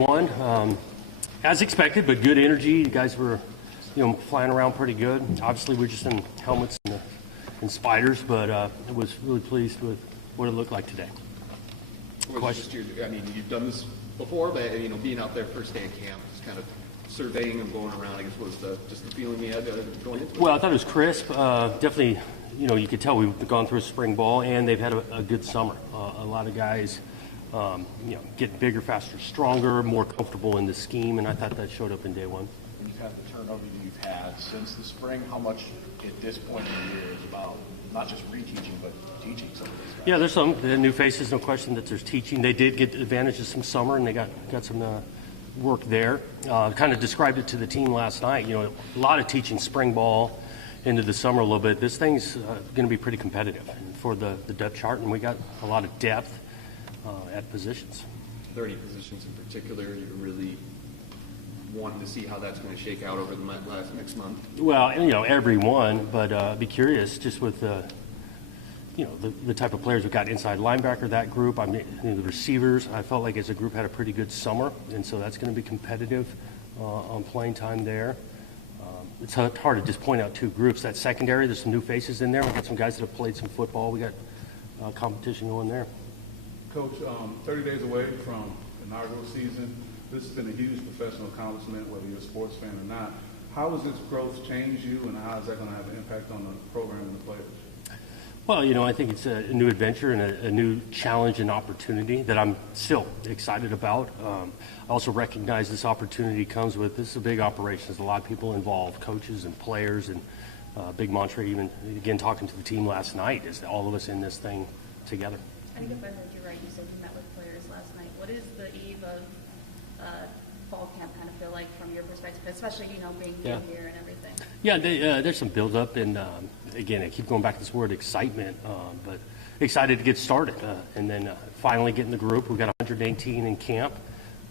One, as expected, but good energy. The guys were, flying around pretty good. Obviously, we're just in helmets and spiders, but I was really pleased with what it looked like today. You've done this before, but being out there first day of camp, just kind of surveying and going around. I guess was just the feeling you had going into it. Well, I thought it was crisp. Definitely, you could tell we've gone through a spring ball, and they've had a good summer. A lot of guys. Getting bigger, faster, stronger, more comfortable in the scheme, and I thought that showed up in day one. When you've had the turnover that you've had since the spring, how much at this point in the year is about not just reteaching, but teaching some of these guys? Yeah, there's some new faces, no question that there's teaching. They did get advantage of some summer, and they got some work there. Kind of described it to the team last night. A lot of teaching spring ball into the summer a little bit. This thing's going to be pretty competitive for the depth chart, and we got a lot of depth at positions. Are there any positions in particular you're really wanting to see how that's going to shake out over the next month? Well, every one, but I'd be curious just with the type of players we've got inside linebacker, that group. The receivers, I felt like as a group had a pretty good summer, and so that's going to be competitive on playing time there. It's hard to just point out two groups. That secondary, there's some new faces in there. We've got some guys that have played some football. We got competition going there. Coach, 30 days away from inaugural season, this has been a huge professional accomplishment, whether you're a sports fan or not. How has this growth changed you, and how is that going to have an impact on the program and the players? Well, I think it's a new adventure and a new challenge and opportunity that I'm still excited about. I also recognize this opportunity comes with, this is a big operation. There's a lot of people involved, coaches and players, and big mantra, even, again, talking to the team last night, is all of us in this thing together. I think if I heard you right, you said you met with players last night. What is the eve of fall camp kind of feel like from your perspective, especially, being new here and everything? Yeah, there's some build-up, and again, I keep going back to this word excitement, but excited to get started. And then finally getting the group. We've got 118 in camp,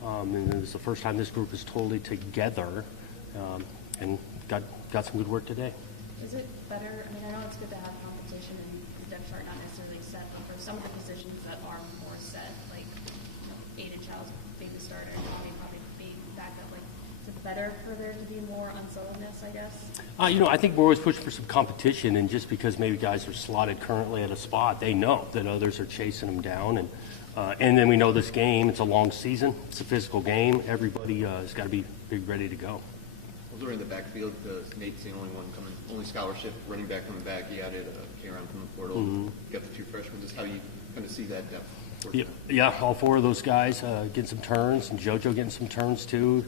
and it was the first time this group is totally together, and got some good work today. Is it better? I know it's good to have competition and the depth chart not necessarily set, but for some of the positions that are more set, like Aiden Childs being the starter and Tommy probably being backup, is it better for there to be more unsettledness, I guess? I think we're always pushing for some competition, and just because maybe guys are slotted currently at a spot, they know that others are chasing them down, and then we know this game, it's a long season, it's a physical game, everybody has got to be ready to go. During the backfield, Nate's the only scholarship running back coming back. He added K-Ron from the portal. Mm-hmm. Got the two freshmen. Just how you kind of see that depth? Yeah, all four of those guys getting some turns, and JoJo getting some turns too.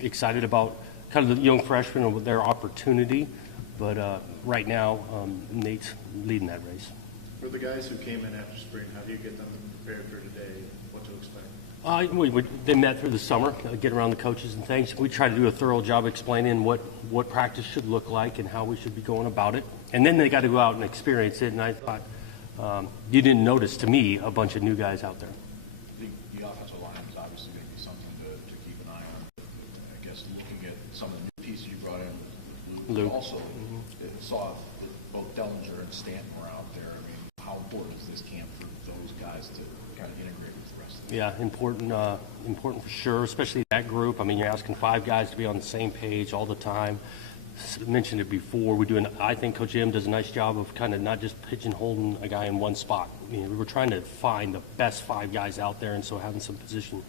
Excited about kind of the young freshmen and their opportunity, but right now Nate's leading that race. For the guys who came in after spring, how do you get them prepared for today? What to expect? They met through the summer, get around the coaches and things. We try to do a thorough job explaining what practice should look like and how we should be going about it. And then they got to go out and experience it. And I thought, you didn't notice, to me, a bunch of new guys out there. The offensive line is obviously going to be something to keep an eye on. I guess looking at some of the new pieces you brought in with Luke. Also saw that both Dellinger and Stanton were out there. How important is this camp for those guys to kind of integrate with the rest of them? Yeah, important for sure, especially that group. You're asking five guys to be on the same page all the time. I mentioned it before. I think Coach M does a nice job of kind of not just pigeonholing a guy in one spot. We were trying to find the best five guys out there, and so having some position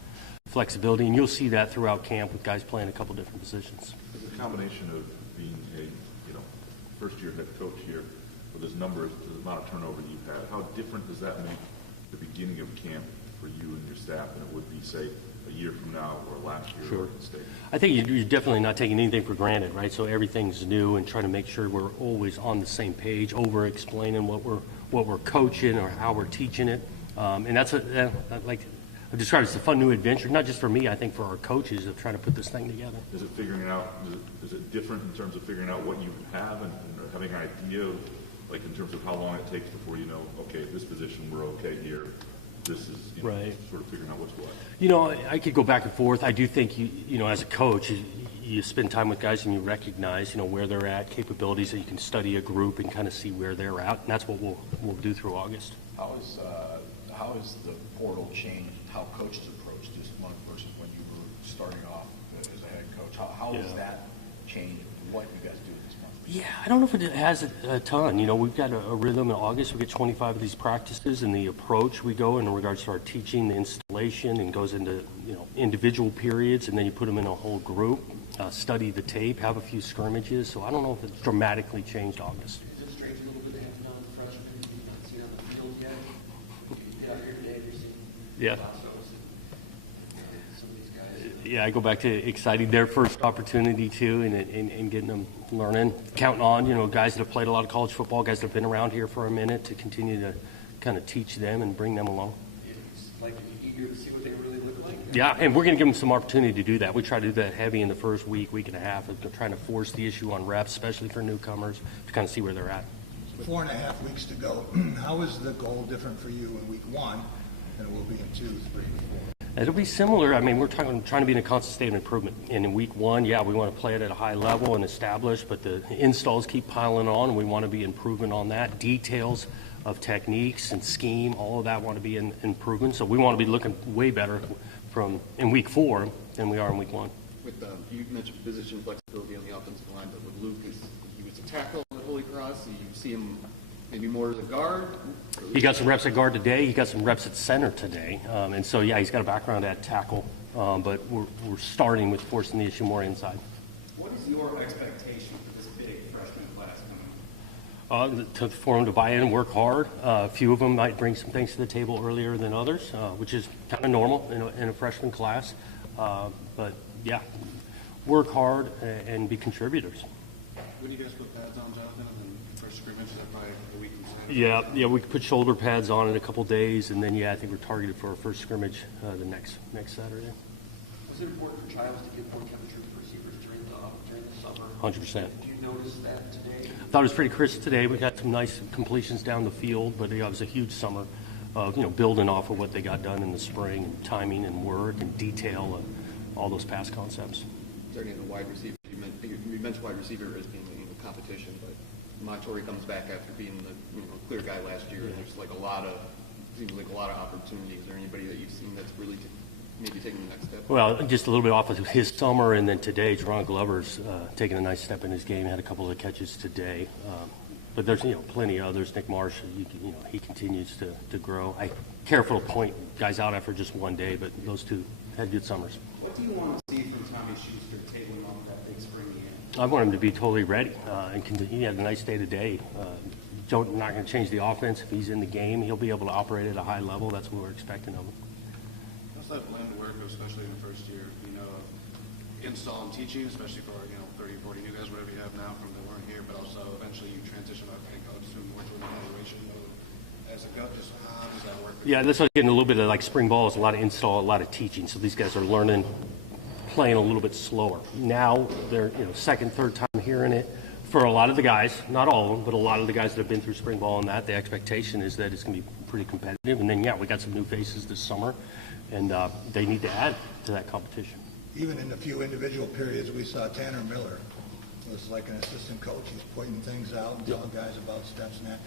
flexibility, and you'll see that throughout camp with guys playing a couple different positions. It's a combination of being a first-year head coach here, with the amount of turnover you've had. How different does that make the beginning of camp for you and your staff than it would be, say, a year from now or last year? Sure. At the state? I think you're definitely not taking anything for granted, right? So everything's new, and trying to make sure we're always on the same page, over-explaining what we're coaching or how we're teaching it. And that's like I described it as a fun new adventure, not just for me, I think for our coaches of trying to put this thing together. Is it figuring out? Is it different in terms of figuring out what you have and having an idea of, like, in terms of how long it takes before you know, okay, this position we're okay here. This is right. Sort of figuring out what's what. I could go back and forth. I do think as a coach, you spend time with guys and you recognize where they're at, capabilities that you can study a group and kind of see where they're at, and that's what we'll do through August. How has the portal changed how coaches approach this month versus when you How has Yeah. that changed what you guys do this month? Yeah, I don't know if it has a ton. You know, we've got a rhythm in August. We get 25 of these practices, and the approach we go in regards to our teaching, the installation, and goes into, you know, individual periods, and then you put them in a whole group, study the tape, have a few scrimmages. So I don't know if it's dramatically changed August. Is it strange a little bit to have non-freshmen you've not seen on the field yet? You get out here today, you're seeing Yeah. Bassos and some of these guys. Yeah, I go back to exciting their first opportunity too, and getting them learning, counting on, you know, guys that have played a lot of college football, guys that have been around here for a minute to continue to kind of teach them and bring them along. It's like eager to see what they really look like. Yeah, and we're going to give them some opportunity to do that. We try to do that heavy in the first week and a half, of trying to force the issue on reps, especially for newcomers, to kind of see where they're at. 4.5 weeks to go. How is the goal different for you in week 1 than it will be in 2, 3, and 4? It'll be similar. I mean, we're trying to be in a constant state of improvement. And in week 1, yeah, we want to play it at a high level and establish, but the installs keep piling on, and we want to be improving on that. Details of techniques and scheme, all of that want to be in improvement. So we want to be looking way better from in week 4 than we are in week 1. With you mentioned position flexibility on the offensive line, but with Luke, he was a tackle at Holy Cross. So you see him maybe more as a guard. He got some reps at guard today. He got some reps at center today. And so, yeah, he's got a background at tackle. But we're starting with forcing the issue more inside. What is your expectation for this big freshman class coming up? For them to buy in and work hard. A few of them might bring some things to the table earlier than others, which is kind of normal in a freshman class. But, yeah, work hard and be contributors. When do you guys put pads on, Jonathan, and then first scrimmage, is that by a week from Saturday? Yeah, we could put shoulder pads on in a couple days, and then, yeah, I think we're targeted for our first scrimmage the next Saturday. Was it important for Childs to get more temperature to receivers during the summer? 100%. Do you notice that today? I thought it was pretty crisp today. We got some nice completions down the field, but yeah, it was a huge summer of, you know, building off of what they got done in the spring, and timing and work and detail and all those past concepts. Starting in the wide receiver, you mentioned wide receiver as being in the competition, but Montori comes back after being the clear guy last year, and there's like seems like a lot of opportunities. Is there anybody that you've seen that's really maybe taking the next step? Well, just a little bit off of his summer, and then today, Jerron Glover's taking a nice step in his game. Had a couple of catches today, but there's plenty of others. Nick Marsh, he continues to grow. I careful to point guys out after just one day, but those two had good summers. What do you want to see from Tommy Schuster tabling off that big spring game? I want him to be totally ready and continue. He had a nice day today. Not going to change the offense. If he's in the game, he'll be able to operate at a high level. That's what we're expecting of him. How's that blend work, especially in the first year, install and teaching, especially for, 30, 40 new guys, whatever you have now from that weren't here, but also eventually you transition out and go to more to an evaluation mode as a coach. Just how does that work? Yeah, that's like getting a little bit of like spring ball. It's a lot of install, a lot of teaching. So these guys are learning, playing a little bit slower. Now they're second, third time hearing it. For a lot of the guys, not all of them, but a lot of the guys that have been through spring ball and that, the expectation is that it's going to be pretty competitive. And then, yeah, we got some new faces this summer, and they need to add to that competition. Even in the few individual periods, we saw Tanner Miller was like an assistant coach. He's pointing things out and telling guys about steps and that.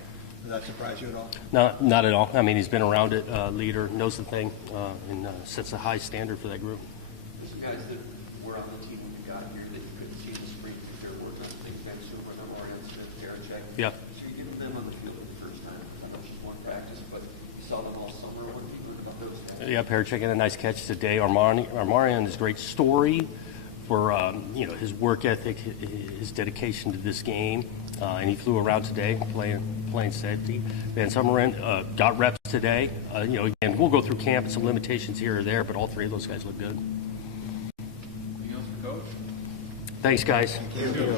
Does that surprise you at all? No, not at all. I mean, he's been around it, leader, knows the thing, and sets a high standard for that group. There's some guys that were on the team when you got here that you couldn't see in the spring because they're working on things MSU, whether Orion Smith, Parachek. Yeah. So you get them on the field for the first time. I know it's just one practice, but you saw them all summer. What do you learn about those guys? Yeah, Parachek had a nice catch today. Armarian is a great story for his work ethic, his dedication to this game, and he flew around today playing safety. Van Summerend got reps today. Again, we'll go through camp and some limitations here or there, but all three of those guys look good. Anything else for Coach? Thanks, guys. Thank you.